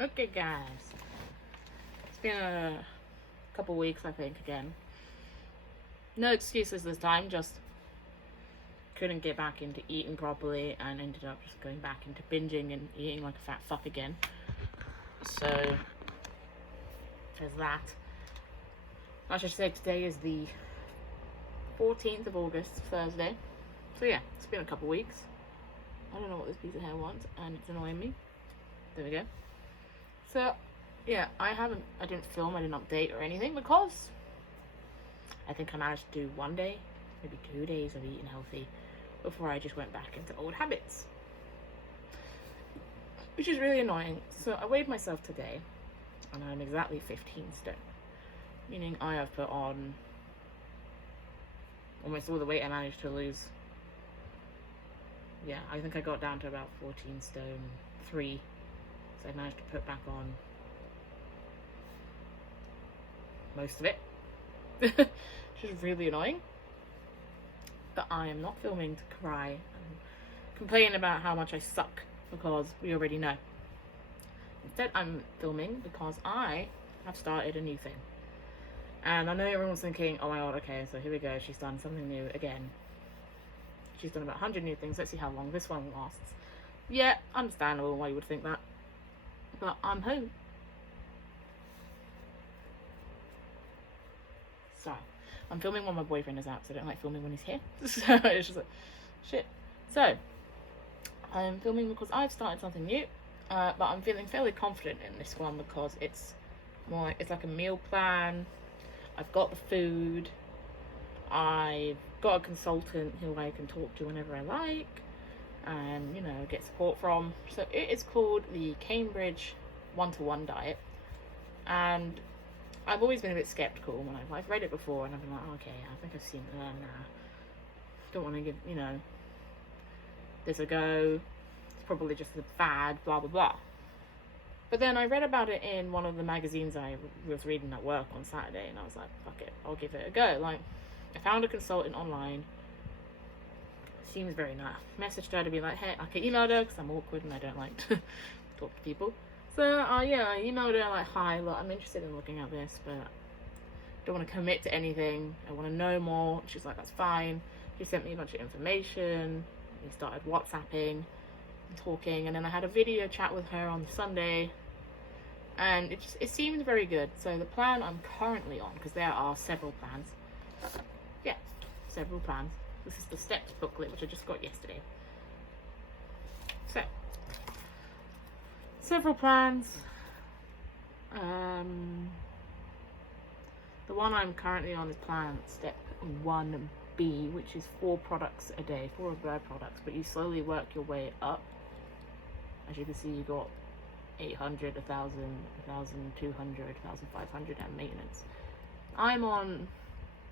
Okay, guys. It's been a couple weeks, I think, again. No excuses this time, just couldn't get back into eating properly and ended up just going back into binging and eating like a fat fuck again. So, there's that. I should say today is the 14th of August, Thursday. So yeah, it's been a couple weeks. I don't know what this piece of hair wants, and it's annoying me. There we go. So, yeah, I didn't film, I didn't update or anything because I think I managed to do one day, maybe 2 days of eating healthy before I just went back into old habits. Which is really annoying. So I weighed myself today and I'm exactly 15 stone. Meaning I have put on almost all the weight I managed to lose. Yeah, I think I got down to about 14 stone 3. So I managed to put back on most of it. Which is really annoying. But I am not filming to cry and complain about how much I suck, because we already know. Instead, I'm filming because I have started a new thing. And I know everyone's thinking, oh my god, okay, so here we go, she's done something new again. She's done about 100 new things, let's see how long this one lasts. Yeah, understandable why you would think that. But I'm home. So, I'm filming when my boyfriend is out, so I don't like filming when he's here. So, it's just like, shit. So, I'm filming because I've started something new. But I'm feeling fairly confident in this one because it's more like, it's like a meal plan. I've got the food. I've got a consultant who I can talk to whenever I like. And, you know, get support from. So it is called the Cambridge 1-to-1 diet. And I've always been a bit skeptical when I've read it before, and I've been like, oh, okay, I think I've seen it. Nah. Don't want to give, you know, this a go. It's probably just a fad, blah, blah, blah. But then I read about it in one of the magazines I was reading at work on Saturday, and I was like, fuck it, I'll give it a go. Like, I found a consultant online. Seems very nice. Messaged her to be like, hey, I can email her because I'm awkward and I don't like to talk to people. So, yeah, I emailed her like, hi, look, I'm interested in looking at this, but don't want to commit to anything. I want to know more. She's like, that's fine. She sent me a bunch of information. We started WhatsApping and talking, and then I had a video chat with her on Sunday, and it seemed very good. So the plan I'm currently on, because there are several plans. Yeah, several plans. This is the steps booklet, which I just got yesterday. So, several plans. The one I'm currently on is plan step 1B, which is 4 products a day, 4 of their products, but you slowly work your way up. As you can see, you got 800, 1,000, 1,200, 1,500 and maintenance. I'm on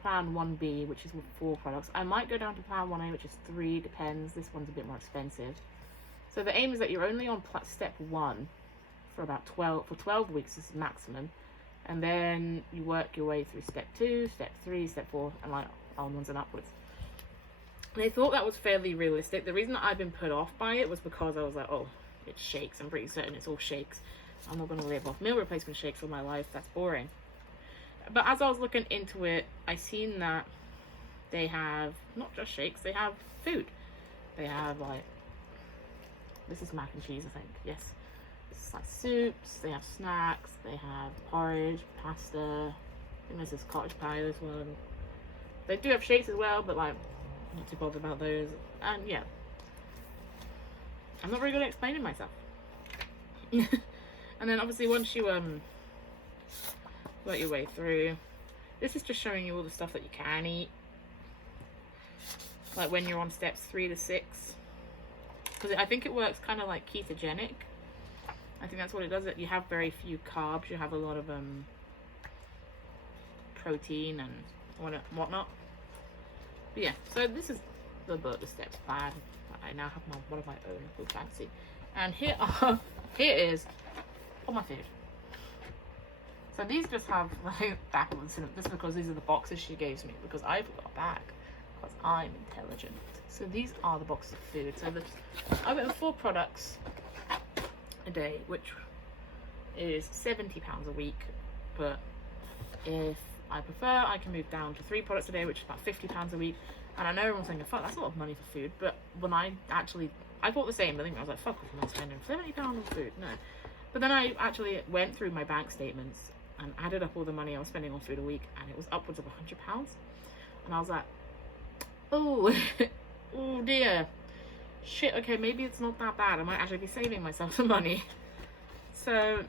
plan 1B, which is with 4 products. I might go down to plan 1A, which is 3, depends. This one's a bit more expensive. So the aim is that you're only on step 1 for about 12 weeks is maximum, and then you work your way through step 2, step 3, step 4, and like onwards and upwards. And I thought that was fairly realistic. The reason that I've been put off by it was because I was like, oh, it's shakes. I'm pretty certain it's all shakes. I'm not going to live off meal replacement shakes for my life. That's boring. But as I was looking into it, I seen that they have not just shakes, they have food. They have like, this is mac and cheese, I think, yes. It's like soups, they have snacks, they have porridge, pasta, I think this is cottage pie, this one. They do have shakes as well, but like, not too bothered about those. And yeah, I'm not very good at explaining myself. And then obviously once you work your way through, this is just showing you all the stuff that you can eat, like when you're on steps 3 to 6, because I think it works kind of like ketogenic. I think that's what it does. You have very few carbs, you have a lot of protein and whatnot. But yeah, so this is the steps plan. I now have one of my own, called Fancy, and here is all my food. So these just have like backwards in it. This is because these are the boxes she gave me, because I forgot a bag because I'm intelligent. So these are the boxes of food. So I went with 4 products a day, which is £70 a week, but if I prefer, I can move down to 3 products a day, which is about £50 a week. And I know everyone's thinking, fuck, that's a lot of money for food, but when I thought the same. I think I was like, fuck, I'm not spending £70 on food, no. But then I actually went through my bank statements and added up all the money I was spending on food a week, and it was upwards of £100. And I was like, oh, oh dear. Shit, okay, maybe it's not that bad. I might actually be saving myself some money. So,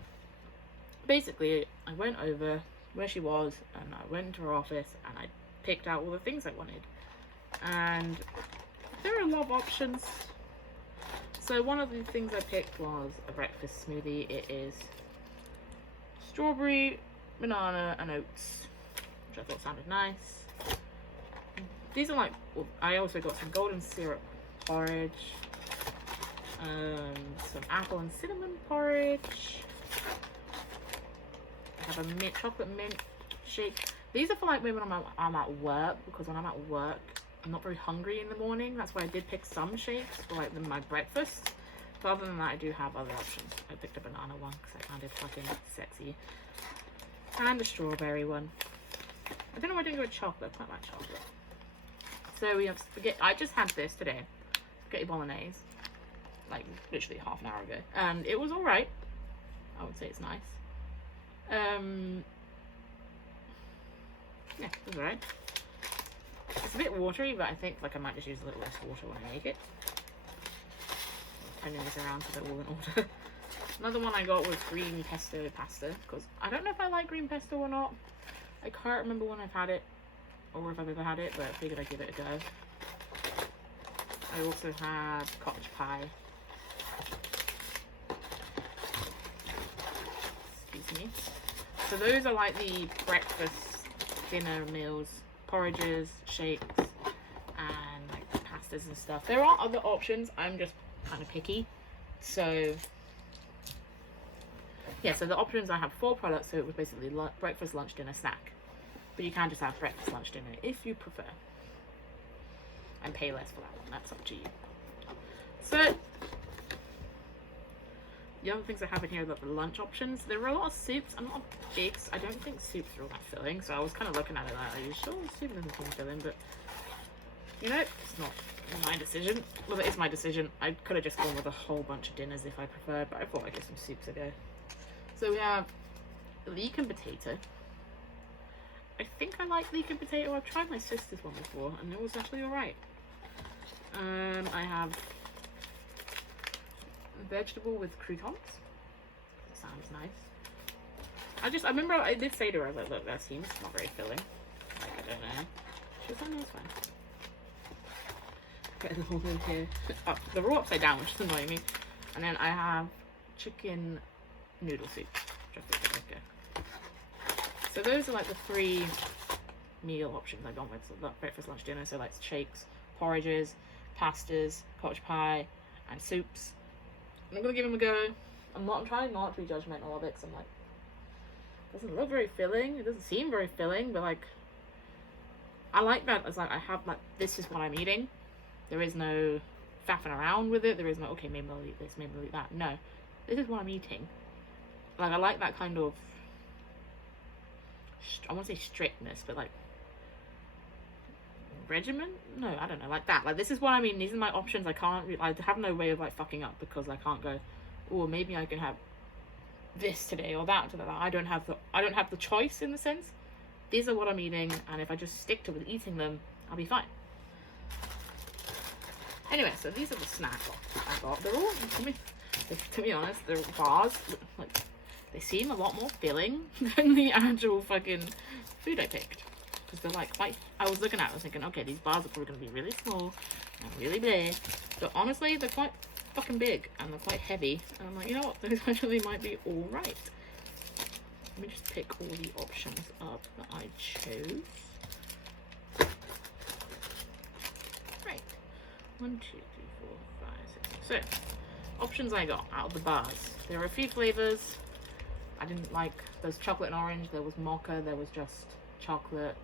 basically, I went over where she was, and I went into her office, and I picked out all the things I wanted. And there are a lot of options. So one of the things I picked was a breakfast smoothie. It is strawberry, banana, and oats, which I thought sounded nice. These are like, well, I also got some golden syrup porridge, some apple and cinnamon porridge. I have a chocolate mint shake. These are for like maybe when I'm at work, because when I'm at work, I'm not very hungry in the morning. That's why I did pick some shakes for like my breakfast. But other than that, I do have other options. I picked a banana one because I found it fucking sexy. And a strawberry one. I don't know why I didn't go with chocolate. I quite like chocolate. So we have spaghetti. I just had this today. Spaghetti bolognese. Like literally half an hour ago. And it was alright. I would say it's nice. Yeah, it was alright. It's a bit watery, but I think like I might just use a little less water when I make it. Turning this around so they're all in order. Another one I got was green pesto pasta, because I don't know if I like green pesto or not. I can't remember when I've had it, or if I've ever had it, but I figured I'd give it a go. I also had cottage pie. Excuse me. So those are like the breakfast, dinner meals, porridges, shakes, and like pastas and stuff. There are other options. I'm just kind of picky. So yeah, so the options, I have 4 products, so it was basically breakfast, lunch, dinner, snack. But you can just have breakfast, lunch, dinner if you prefer. And pay less for that one. That's up to you. So the other things I have in here are the lunch options. There are a lot of soups. I'm not big. I don't think soups are all that filling. So I was kind of looking at it like, are you sure soup doesn't seem filling? But you know, it's not my decision. Well, it is my decision. I could have just gone with a whole bunch of dinners if I preferred, but I thought I'd give some soups a go. So we have leek and potato. I think I like leek and potato. I've tried my sister's one before, and it was actually alright. I have vegetable with croutons. That sounds nice. I remember I did say to her, I was like, look, that seems not very filling. Like, I don't know. She was like, no, it's fine. Get the whole thing here. Oh, they're all upside down, which is annoying me. And then I have chicken noodle soup, which I think is okay. So those are like the 3 meal options I've gone with. So like breakfast, lunch, dinner. So like shakes, porridges, pastas, cottage pie, and soups. I'm gonna give them a go. I'm trying not to be judgmental of it, because I'm like, it doesn't look very filling. It doesn't seem very filling, but like, I like that. It's like I have like, this is what I'm eating. There is no faffing around with it. There is no, okay, maybe I'll eat this, maybe I'll eat that. No, this is what I'm eating. Like, I like that kind of, I won't say strictness, but like regimen? No, I don't know, like that. Like, this is what I mean. These are my options. I have no way of like fucking up, because I can't go, oh, maybe I can have this today or that today. I don't have the choice in the sense. These are what I'm eating, and if I just stick to eating them, I'll be fine. Anyway, so these are the snacks I got. They're all, to be honest, they're bars. Like, they seem a lot more filling than the actual fucking food I picked. Because they're like quite, I was looking at it, I was thinking, okay, these bars are probably going to be really small and really big. But honestly, they're quite fucking big and they're quite heavy. And I'm like, you know what, those actually might be alright. Let me just pick all the options up that I chose. Right. 1, 2, 3, 4, 5, 6. So, options I got out of the bars. There are a few flavors. I didn't like, there's chocolate and orange, there was mocha, there was just chocolate,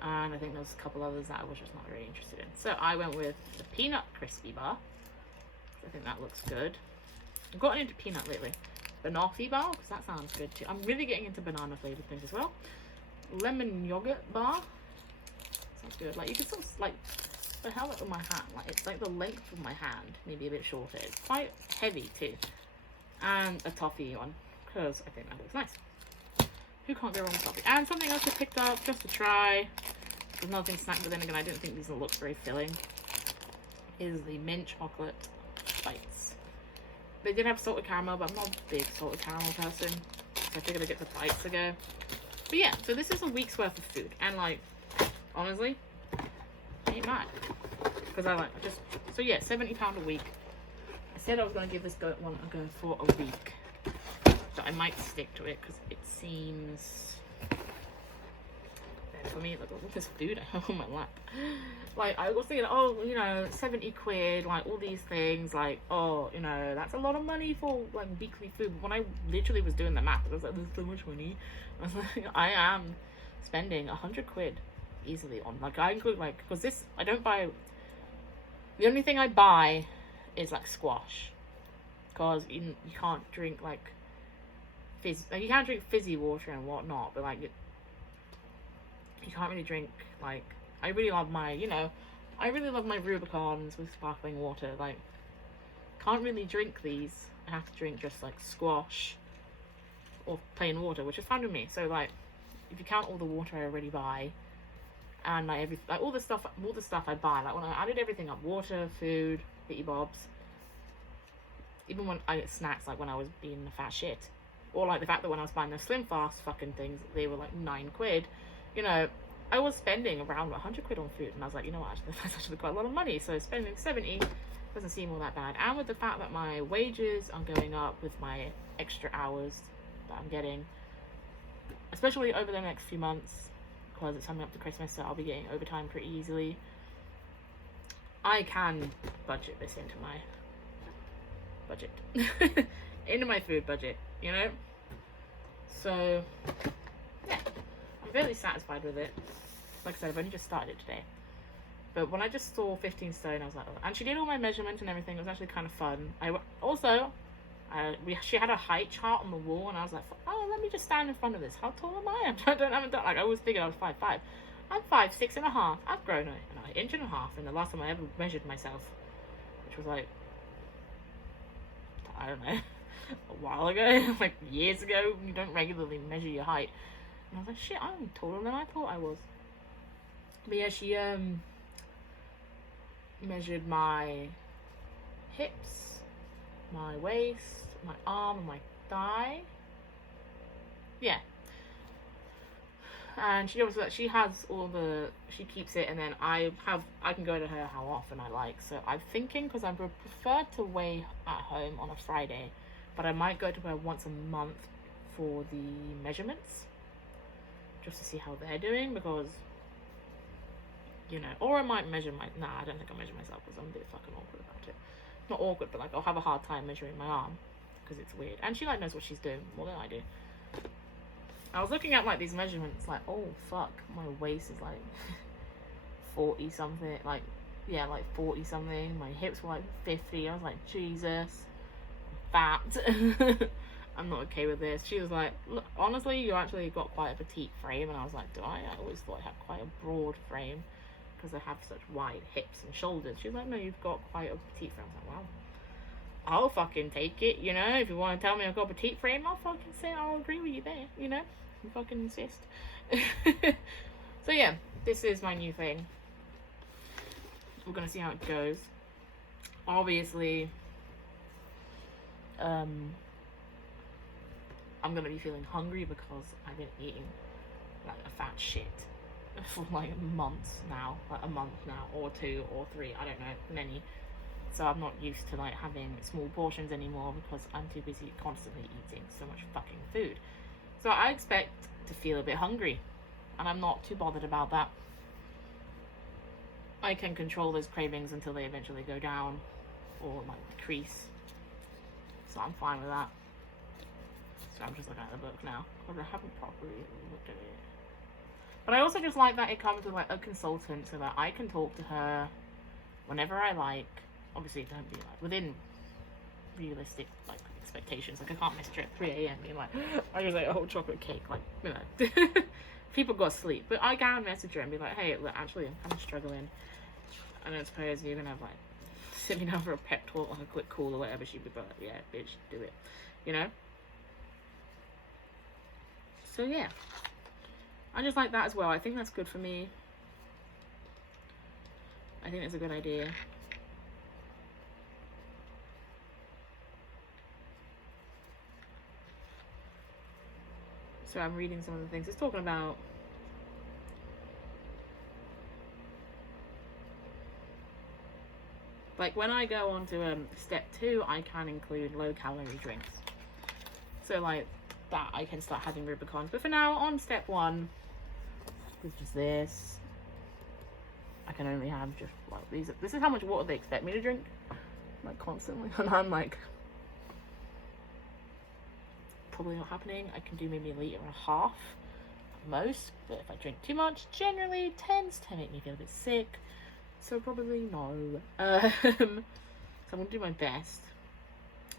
and I think there was a couple others that I was just not very interested in. So I went with the peanut crispy bar. I think that looks good. I've gotten into peanut lately. banoffee bar, because that sounds good too. I'm really getting into banana flavored things as well. Lemon yogurt bar. Sounds good. Like, you can sort of, like, the hell up with my hand. Like, it's like the length of my hand, maybe a bit shorter. It's quite heavy too. And a toffee one, because I think that looks nice. Who can't go wrong with toffee? And something else I picked up just to try. Another thing snack, but then again, I don't think these will look very filling. Is the mint chocolate bites. They did have salted caramel, but I'm not a big salted caramel person, so I figured I'd get the bites to go. But yeah, so this is a week's worth of food, and like, honestly, I ain't mad, because I just, so yeah, £70 a week. I said I was going to give this one a go for a week, so I might stick to it, because it seems better for me. Look at all this food I have on my lap. Like, I was thinking, oh, you know, 70 quid, like, all these things, like, oh, you know, that's a lot of money for, like, weekly food. But when I literally was doing the math, I was like, there's so much money. I was like, I am spending 100 quid easily on, like, I include, like, because this, I don't buy, the only thing I buy is, like, squash. Because you can't drink, like, you can't drink fizzy water and whatnot, but, like, you can't really drink, like, I really love my, you know, I really love my Rubicons with sparkling water. Like, can't really drink these. I have to drink just, like, squash or plain water, which is fine with me. So, like, if you count all the water I already buy, and like all the stuff I buy, like when I added everything up, water, food, bitty bobs, even when I get snacks, like when I was being a fat shit, or like the fact that when I was buying those Slim Fast fucking things, they were like 9 quid, you know, I was spending around 100 quid on food, and I was like, you know what, actually, that's actually quite a lot of money, so spending 70 doesn't seem all that bad. And with the fact that my wages are going up with my extra hours that I'm getting, especially over the next few months, because it's coming up to Christmas, so I'll be getting overtime pretty easily, I can budget this into my budget. Into my food budget, you know? So, yeah, I'm fairly satisfied with it. Like I said, I've only just started it today. But when I just saw 15 stone, I was like, oh. And she did all my measurements and everything. It was actually kind of fun. She had a height chart on the wall, and I was like, oh, let me just stand in front of this. How tall am I? I always figured I was 5'5". I'm 5'6.5". I've grown an inch and a half in the last time I ever measured myself, which was like, I don't know, a while ago, like years ago. You don't regularly measure your height. And I was like, shit, I'm taller than I thought I was. But yeah, she measured my hips, my waist, my arm, and my thigh. Yeah. And she keeps it, and then I can go to her how often I like. So I'm thinking, because I would prefer to weigh at home on a Friday, but I might go to her once a month for the measurements, just to see how they're doing, because, you know, or I might measure I don't think I'll measure myself, because I'm a bit fucking awkward about it. Not awkward, but like, I'll have a hard time measuring my arm, because it's weird. And she like knows what she's doing more than I do. I was looking at like these measurements, like, oh fuck, my waist is like 40 something, like, yeah, like 40 something. My hips were like 50. I was like, Jesus, I'm fat. I'm not okay with this. She was like, look, honestly, you actually got quite a petite frame. And I was like, do I? I always thought I had quite a broad frame, because I have such wide hips and shoulders. She was like, no, you've got quite a petite frame. I was like, wow, I'll fucking take it, you know? If you want to tell me I've got a petite frame, I'll fucking say I'll agree with you there, you know? You fucking insist. So yeah, this is my new thing. We're gonna see how it goes. Obviously, I'm gonna be feeling hungry, because I've been eating like a fat shit for like months now, like a month now, or 2 or 3, I don't know, many. So I'm not used to like having small portions anymore, because I'm too busy constantly eating so much fucking food. So I expect to feel a bit hungry, and I'm not too bothered about that. I can control those cravings until they eventually go down or like decrease. So I'm fine with that. So I'm just looking at the book now, because I haven't properly looked at it. But I also just like that it comes with like a consultant, so that I can talk to her whenever I like. Obviously, don't be like within realistic like expectations. Like, I can't message her at 3 a.m. being like, I just ate a whole chocolate cake. Like, you know, people got sleep. But I can message her and be like, hey, look, actually, I'm kind of struggling. I don't suppose you're gonna have like sit me down for a pep talk, like a quick call or whatever. She'd be like, yeah, bitch, do it. You know. So yeah, I just like that as well. I think that's good for me. I think it's a good idea. So I'm reading some of the things. It's talking about like when I go on to step 2, I can include low calorie drinks. So like that I can start having Rubicons. But for now, on step 1, it's just this. I can only have just like these. This is how much water they expect me to drink, like constantly, and I'm like, probably not happening. I can do maybe 1.5 liters at most, but if I drink too much, generally it tends to make me feel a bit sick. So probably no. So I'm gonna do my best.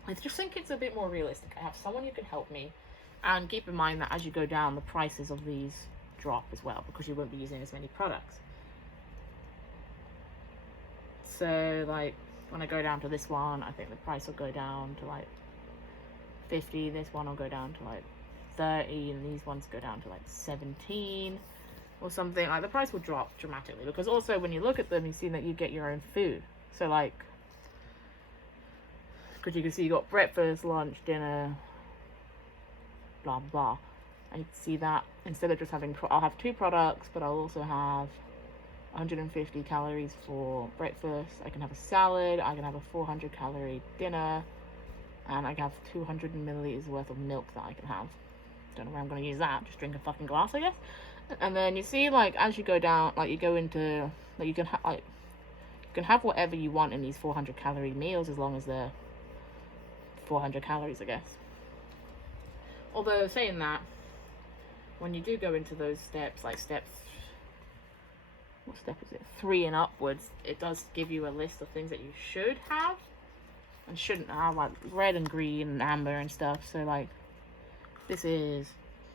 I just think it's a bit more realistic. I have someone who can help me, and keep in mind that as you go down, the prices of these drop as well because you won't be using as many products. So like when I go down to this one, I think the price will go down to like 50. This one will go down to like 30, and these ones go down to like 17 or something. Like the price will drop dramatically because also when you look at them, you see that you get your own food. So like, because you can see you got breakfast, lunch, dinner, blah blah, and you can see that instead of just having, I'll have 2 products, but I'll also have 150 calories for breakfast. I can have a salad. I can have a 400 calorie dinner, and I can have 200 milliliters worth of milk that I can have. Don't know where I'm going to use that. Just drink a fucking glass, I guess. And then you see, like, as you go down, like, you go into, like, you can have whatever you want in these 400 calorie meals as long as they're 400 calories, I guess. Although saying that, when you do go into those steps, like steps, what step is it? 3 and upwards, it does give you a list of things that you should have and shouldn't have, like red and green and amber and stuff. So like this is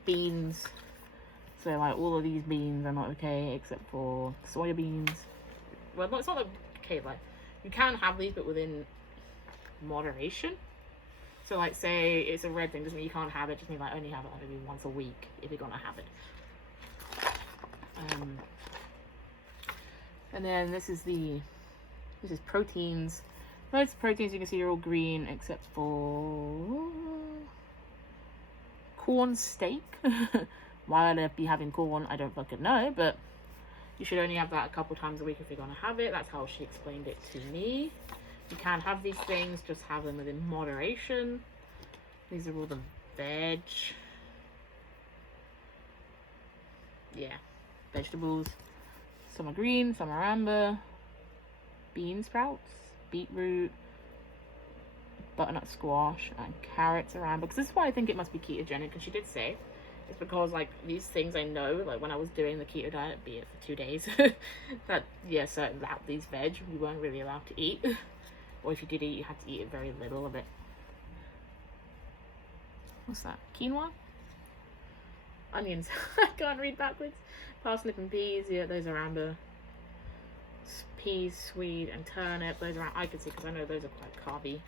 beans. So like all of these beans are not okay except for soya beans. Well, it's not okay, like you can have these but within moderation. So like say it's a red thing, doesn't mean you can't have it, just mean like only have it like maybe once a week if you're gonna have it. And then this is proteins. Most proteins you can see are all green except for corn steak. Why would I be having corn? I don't fucking know, but you should only have that a couple times a week if you're gonna have it. That's how she explained it to me. You can have these things, just have them within moderation. These are all the veg. Yeah, vegetables. Some are green, some are amber. Bean sprouts, beetroot, butternut squash, and carrots are amber. Because this is why I think it must be ketogenic, because she did say it's because like these things I know, like when I was doing the keto diet, be it for 2 days, that these veg we weren't really allowed to eat. Or if you did eat, you had to eat it very little of it. What's that? Quinoa? Onions. I can't read backwards. Parsnip and peas. Yeah, those are amber. Peas, swede, and turnip. Those are, I can see because I know those are quite carby.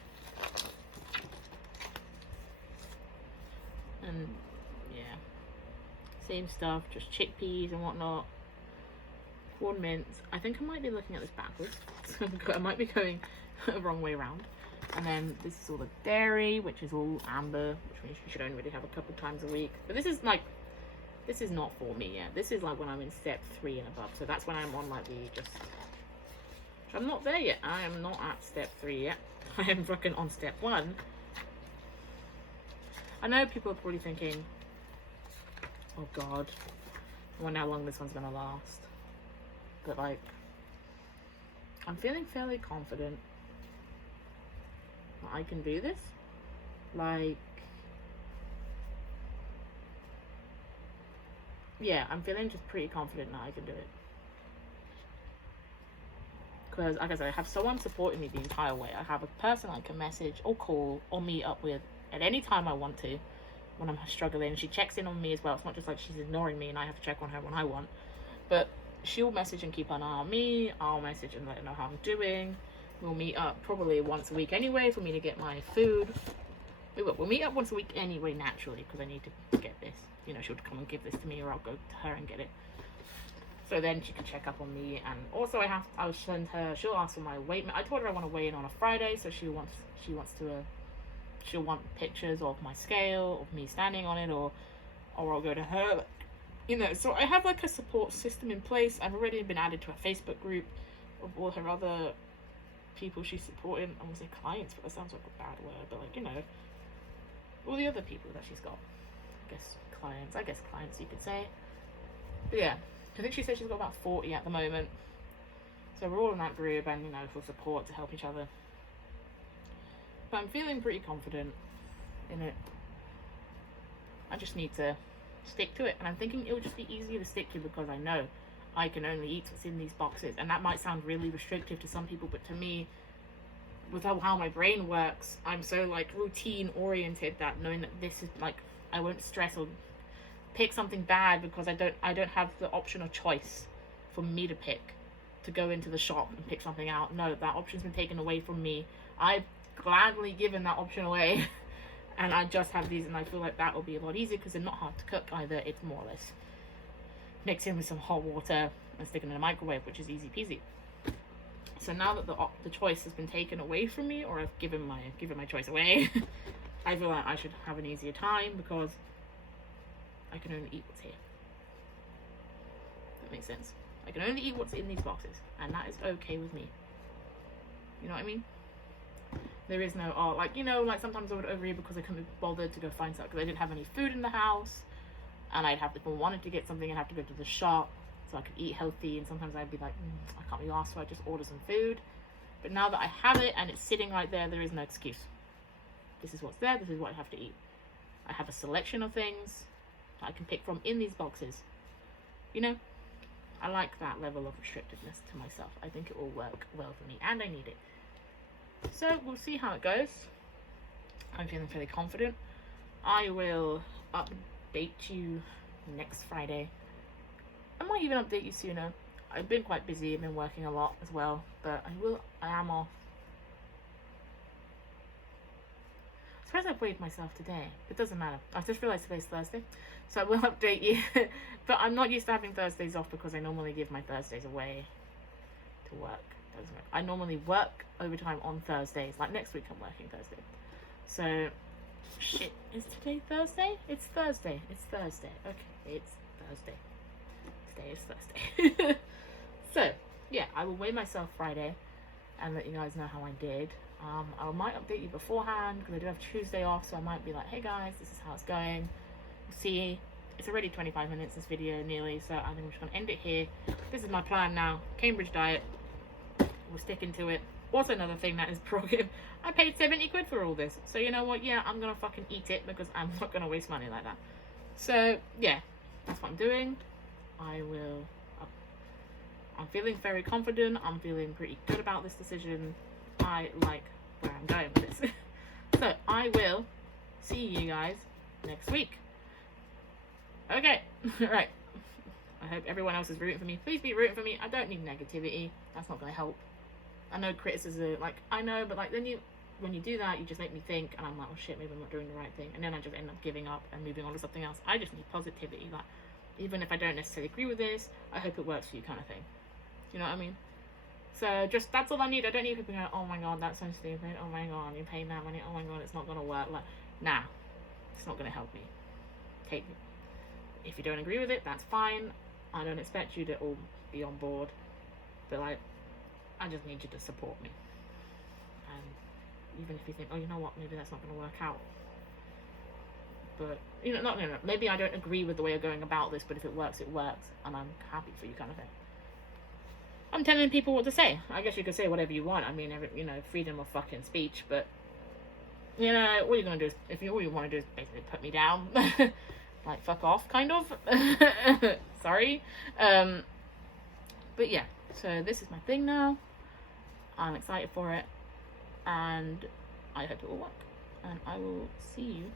And yeah, same stuff. Just chickpeas and whatnot. Corn mince. I think I might be looking at this backwards. I might be going the wrong way around. And then this is all the dairy, which is all amber, which means you should only really have a couple times a week. But this is like, this is not for me yet. This is like when I'm in step 3 and above. So that's when I'm on like the just, I'm not there yet. I am not at step 3 yet. I am fucking on step 1. I know people are probably thinking, oh god, I wonder how long this one's gonna last. But like, I'm feeling fairly confident that I can do this. Like, yeah, I'm feeling just pretty confident that I can do it. Because, like I said, I have someone supporting me the entire way. I have a person I can message or call or meet up with at any time I want to when I'm struggling. She checks in on me as well. It's not just like she's ignoring me and I have to check on her when I want. But she'll message and keep an eye on me. I'll message and let her know how I'm doing. We'll meet up probably once a week anyway for me to get my food. We'll meet up once a week anyway, naturally, because I need to get this. You know, she'll come and give this to me, or I'll go to her and get it. So then she can check up on me, and also I'll send her. She'll ask for my weight. I told her I want to weigh in on a Friday, so she'll want pictures of my scale, of me standing on it, or I'll go to her. You know, so I have like a support system in place. I've already been added to a Facebook group of all her other people she's supporting. I won't say clients, but that sounds like a bad word, but like, you know, all the other people that she's got. I guess clients you could say. But yeah, I think she said she's got about 40 at the moment. So we're all in that group, and you know, for support to help each other. But I'm feeling pretty confident in it. I just need to stick to it, and I'm thinking it'll just be easier to stick to because I know I can only eat what's in these boxes. And that might sound really restrictive to some people, but to me, with how my brain works, I'm so like routine oriented that knowing that this is like, I won't stress or pick something bad because I don't have the option or choice for me to pick, to go into the shop and pick something out. No, that option's been taken away from me. I've gladly given that option away and I just have these, and I feel like that will be a lot easier because they're not hard to cook either. It's more or less mix in with some hot water and stick it in the microwave, which is easy peasy. So now that the choice has been taken away from me, or I've given my choice away, I feel like I should have an easier time because I can only eat what's here. That makes sense. I can only eat what's in these boxes, and that is okay with me. You know what I mean? There is no, oh, like, you know, like sometimes I would overeat because I couldn't be bothered to go find something because I didn't have any food in the house, and I'd have to, if I wanted to get something, I'd have to go to the shop so I could eat healthy, and sometimes I'd be like, I can't be asked, so I just order some food. But now that I have it and it's sitting right there is no excuse. This is what's there, this is what I have to eat. I have a selection of things that I can pick from in these boxes. You know, I like that level of restrictiveness to myself. I think it will work well for me, and I need it. So we'll see how it goes. I'm feeling fairly confident. I will update you next Friday. I might even update you sooner. I've been quite busy, I've been working a lot as well, but I am off. I suppose I weighed myself today. It doesn't matter. I just realised today's Thursday, so I will update you. But I'm not used to having Thursdays off because I normally give my Thursdays away to work. I normally work overtime on Thursdays. Like next week I'm working Thursday. So, shit, is today Thursday? It's Thursday. It's Thursday. Okay, it's Thursday. Today is Thursday. So, yeah, I will weigh myself Friday and let you guys know how I did. I might update you beforehand because I do have Tuesday off, so I might be like, hey guys, this is how it's going. We'll see. It's already 25 minutes, this video, nearly, so I think I'm just going to end it here. This is my plan now. Cambridge diet. We're sticking to it. Also, another thing that is prerogative, I paid 70 quid for all this. So, you know what? Yeah, I'm going to fucking eat it because I'm not going to waste money like that. So, yeah, that's what I'm doing. I'm feeling very confident. I'm feeling pretty good about this decision. I like where I'm going with this. So, I will see you guys next week. Okay, right. I hope everyone else is rooting for me. Please be rooting for me. I don't need negativity. That's not going to help. I know criticism, like, I know, but like, then when you do that, you just make me think, and I'm like, oh shit, maybe I'm not doing the right thing. And then I just end up giving up and moving on to something else. I just need positivity. Like, even if I don't necessarily agree with this, I hope it works for you kind of thing. You know what I mean? So just, that's all I need. I don't need people going, oh my god, that's so stupid. Oh my god, you're paying that money. Oh my god, it's not going to work. Like, nah, it's not going to help me. Take it. If you don't agree with it, that's fine. I don't expect you to all be on board. But like, I just need you to support me. And even if you think, oh, you know what, maybe that's not going to work out. But, you know, no, maybe I don't agree with the way you're going about this, but if it works, and I'm happy for you kind of thing. I'm telling people what to say. I guess you could say whatever you want. I mean, you know, freedom of fucking speech, but, you know, all you're going to do is, all you want to do is basically put me down. Like, fuck off, kind of. Sorry. But yeah, so this is my thing now. I'm excited for it, and I hope it will work. and I will see you